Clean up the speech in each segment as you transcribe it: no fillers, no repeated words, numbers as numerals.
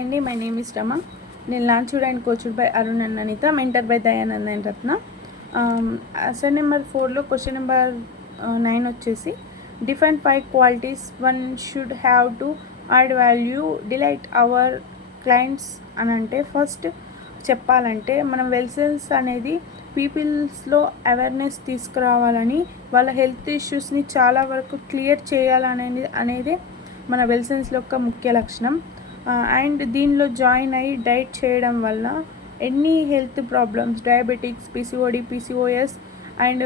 అండి, my name is Rama. నేను launched and coached by Arun and Anitha, mentor by Dayanand and Ratna. Assign number 4లో question number 9 వచ్చేసి define 5 qualities one should have to add value delight our clients అని అంటే, first చెప్పాలంటే మనం వెల్సెన్స్ అనేది పీపుల్స్లో అవేర్నెస్ తీసుకురావాలని, వాళ్ళ హెల్త్ ఇష్యూస్ని చాలా వరకు క్లియర్ చేయాలనేదే మన వెల్సెన్స్ యొక్క ముఖ్య లక్షణం. అండ్ దీనిలో జాయిన్ అయ్యి డైట్ చేయడం వల్ల ఎన్ని health problems, diabetics, PCOD, PCOS and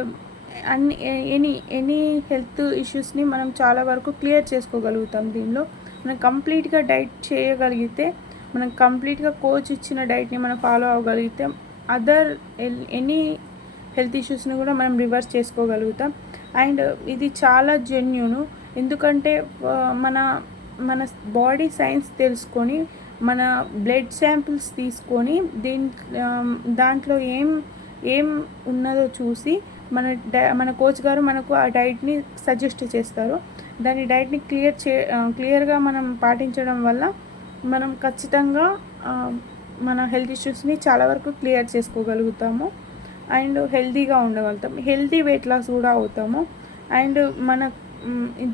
any health ఇష్యూస్ని మనం చాలా వరకు క్లియర్ చేసుకోగలుగుతాం. దీనిలో మనం కంప్లీట్గా డైట్ చేయగలిగితే, మనం కంప్లీట్గా కోచ్ ఇచ్చిన డైట్ని మనం ఫాలో అవ్వగలిగితే ఎనీ హెల్త్ ఇష్యూస్ని కూడా మనం రివర్స్ చేసుకోగలుగుతాం. అండ్ ఇది చాలా జెన్యూను, ఎందుకంటే మన బాడీ సైన్స్ తెలుసుకొని, మన బ్లడ్ శాంపిల్స్ తీసుకొని దాంట్లో ఏం ఉన్నదో చూసి మన కోచ్ గారు మనకు ఆ డైట్ని సజెస్ట్ చేస్తారు. దాని డైట్ని క్లియర్గా మనం పాటించడం వల్ల మనం ఖచ్చితంగా మన హెల్త్ ఇష్యూస్ని చాలా వరకు క్లియర్ చేసుకోగలుగుతాము అండ్ హెల్తీగా ఉండగలుగుతాం. హెల్తీ వెయిట్ లాస్ కూడా అవుతాము. అండ్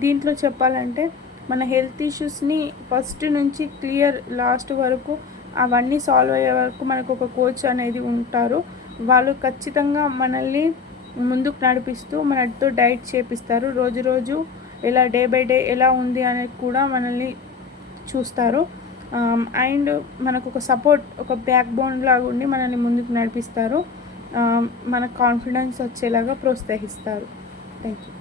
దీంట్లో చెప్పాలంటే మన హెల్త్ ఇష్యూస్ని ఫస్ట్ నుంచి క్లియర్ లాస్ట్ వరకు అవన్నీ సాల్వ్ అయ్యే వరకు మనకు ఒక కోచ్ అనేది ఉంటారు. వాళ్ళు ఖచ్చితంగా మనల్ని ముందుకు నడిపిస్తూ మనతో డైట్ చేపిస్తారు. రోజు ఎలా డే బై డే ఎలా ఉంది అనేది కూడా మనల్ని చూస్తారు. అండ్ మనకు ఒక సపోర్ట్, ఒక బ్యాక్ బోన్ లాగా ఉండి మనల్ని ముందుకు నడిపిస్తారు. మన కాన్ఫిడెన్స్ వచ్చేలాగా ప్రోత్సహిస్తారు. Thank you.